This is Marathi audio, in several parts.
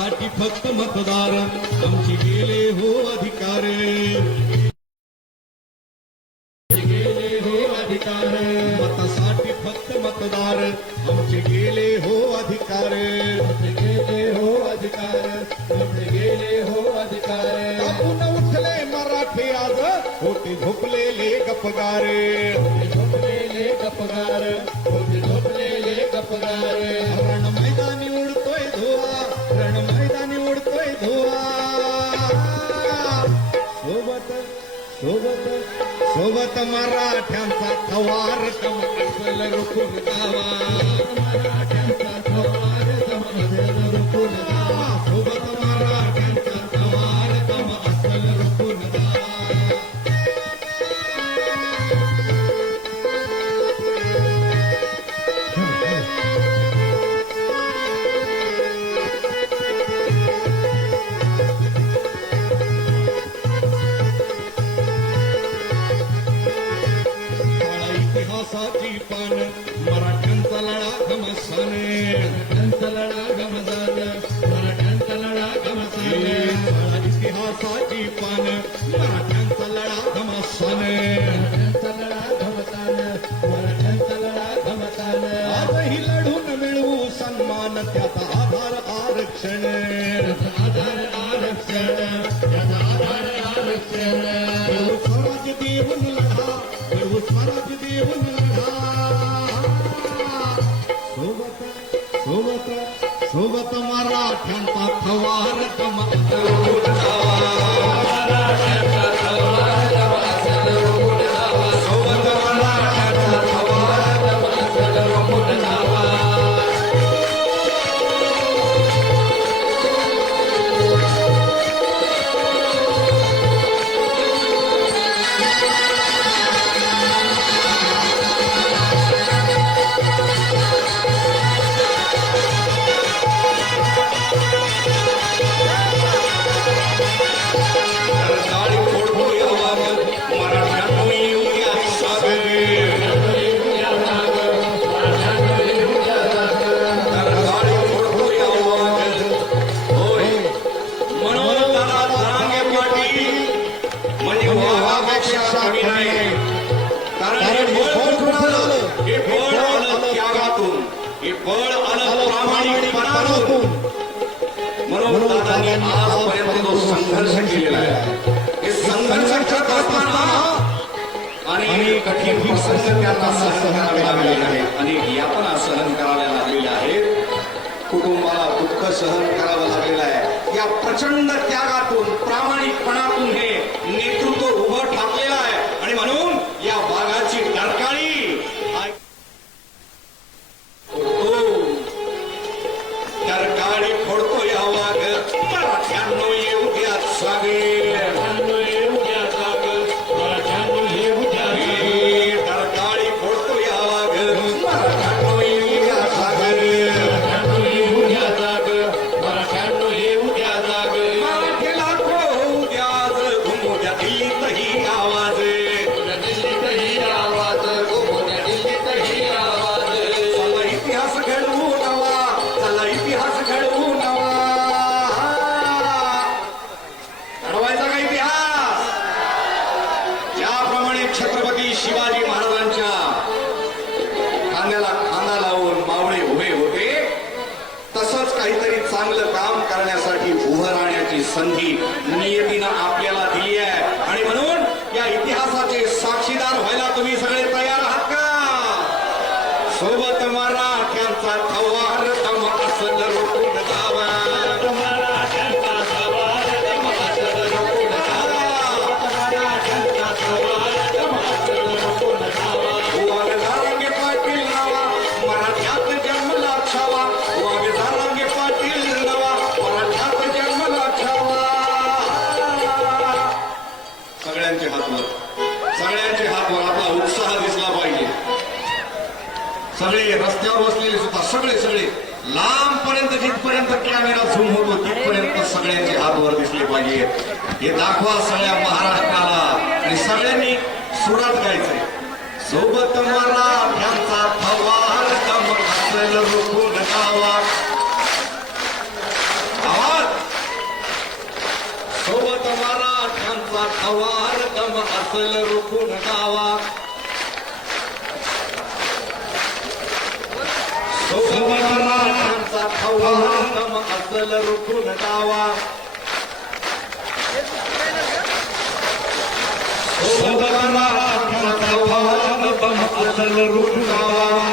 साठी फक्त मतदार आमचे गेले हो अधिकार. गेले हो अधिकार. मतासाठी फक्त मतदार आमचे गेले हो अधिकार. गेले हो अधिकार. आमचे गेले हो अधिकार. आपण उठले मराठे आज होते झोपलेले गपगार झोपलेले गपगार होते झोपलेले गपगार सोबत मराठ्यांचा थवार कमल रुकून गावा मराठ्यांचा सोबत सोबत मराठ्यांचा थवार कमल कारण हे बळ कुठून आलं हे बळ आलं त्यागातून. हे बळ आलं प्रामाणिकपणातून म्हणून दादांनी आजपर्यंत जो संघर्ष केलेला आहे हे संघर्ष करत असताना अनेक कठीण प्रसंग त्यांना सहन करावे लागलेले आहेत अनेक यातना सहन कराव्या लागलेल्या आहेत. कुटुंबाला दुःख सहन करावं लागलेलं आहे. या प्रचंड त्यागातून प्रामाणिकपणातून हे नेतृत्व उभं ठाकलेलं छत्रपती शिवाजी महाराजांच्या खांद्याला खांदा लावून मावळे उभे होते. तसंच काहीतरी चांगलं काम करण्यासाठी उभं राहण्याची संधी नियतीनं आपल्याला दिली आहे. आणि म्हणून या इतिहासाचे साक्षीदार व्हायला तुम्ही सगळे तयार आहात का? सोबत मराठ्यांचा थवार बसलेले रस्त्यावर बसलेले सुद्धा सगळे सगळे लांब पर्यंत जिथपर्यंत कॅमेरा झूम होतो तिथपर्यंत सगळ्यांचे हात वर दिसले पाहिजेत हे दाखवा सगळ्या महाराष्ट्राला. आणि सगळ्यांनी सुरात गायचंय सोबत मला त्यांचा सोबत मला त्यांचा कम असेल रोखून गावा सोमनाथांचा खवार दम असल रुकून गावा सोमनाथांचा खवार दम असल रुकून गावा.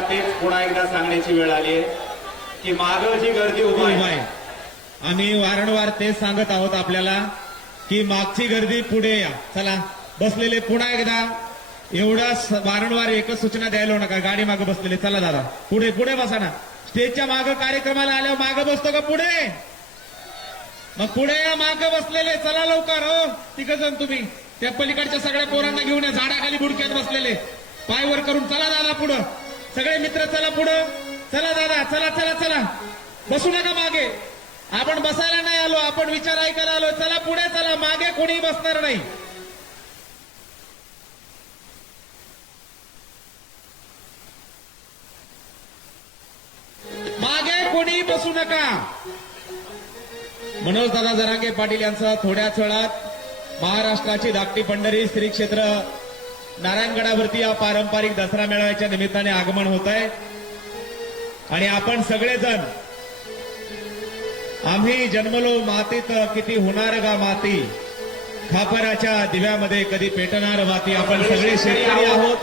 पुन्हा एकदा तेच पुन्हा एकदा सांगण्याची वेळ आली आहे की मागं जी गर्दी उभा आहे. आम्ही वारंवार तेच सांगत आहोत आपल्याला की मागची गर्दी पुढे या. चला बसलेले पुन्हा एकदा. एवढा वारंवार एकच सूचना द्यायला नका. गाडी मागे बसलेले. चला दादा पुढे पुढे बसा ना. स्टेजच्या मागे कार्यक्रमाला आल्यावर मागे बसतो का पुढे? मग पुढे या मागे बसलेले. चला लवकर हो. तिघ जण तुम्ही. त्या पलीकडच्या सगळ्या पोरांना घेऊन या. झाडाखाली बुडक्यात बसलेले. पाय वर करून चला दादा पुढं. सगळे मित्र चला पुढं. चला दादा चला चला चला. बसू नका मागे. आपण बसायला नाही आलो आपण विचार ऐकायला आलो. चला पुढे चला. मागे कोणी बसणार नाही. मागे कोणी बसू नका. मनोज दादा जरांगे पाटील यांचं थोड्याच वेळात महाराष्ट्राची धाकटी पंढरी श्री क्षेत्र. नारायणगडावरती या पारंपरिक दसरा मेळाव्याच्या निमित्ताने आगमन होत आहे आणि आपण सगळेजण आम्ही जन्मलो मातीत किती होणार गा माती? खापराच्या दिव्यामध्ये कधी पेटणार माती? आपण सगळे शेतकरी आहोत.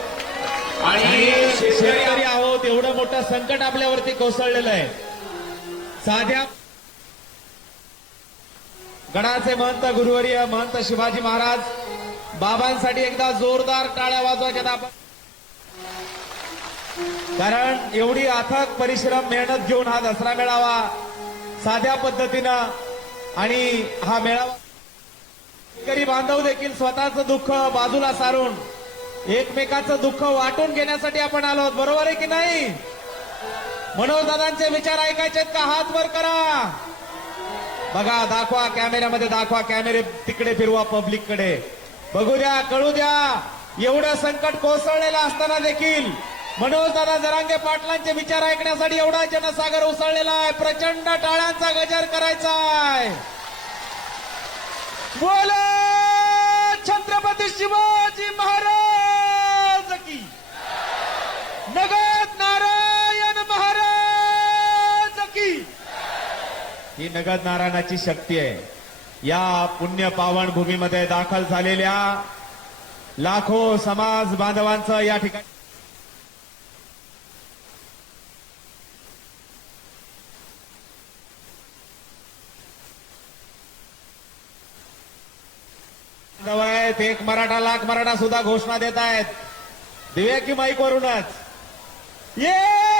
आणि शेतकरी आहोत. एवढं मोठं संकट आपल्यावरती कोसळलेलं आहे. साध्या गडाचे महंत गुरुवर्य महंत शिवाजी महाराज बाबांसाठी एकदा जोरदार टाळ्या वाजवायच्या आपण. कारण एवढी अथक परिश्रम मेहनत घेऊन हा दसरा मेळावा साध्या पद्धतीनं आणि हा मेळावा शेतकरी बांधव देखील स्वतःचं दुःख बाजूला सारून एकमेकाचं दुःख वाटून घेण्यासाठी आपण आलो आहोत. बरोबर आहे की नाही? मनोजदादांचे विचार ऐकायचे का? हात वर करा. बघा दाखवा कॅमेऱ्यामध्ये दाखवा कॅमेरे तिकडे फिरवा पब्लिककडे बघू द्या कळू द्या. एवढं संकट कोसळलेलं असताना देखील मनोजदादा जरांगे पाटलांचे विचार ऐकण्यासाठी एवढा जनसागर उसळलेला आहे. प्रचंड टाळ्यांचा गजर करायचा आहे. बोला छत्रपती शिवाजी महाराज की. नगद नारायण महाराज की. ही नगद नारायणाची शक्ती आहे. या पुण्य पावन भूमीमध्ये दाखल झालेल्या लाखो समाज बांधवांचं या ठिकाणी आहेत एक मराठा लाख मराठा सुद्धा घोषणा देत आहेत. दिव्या की माईक वरूनच. ये!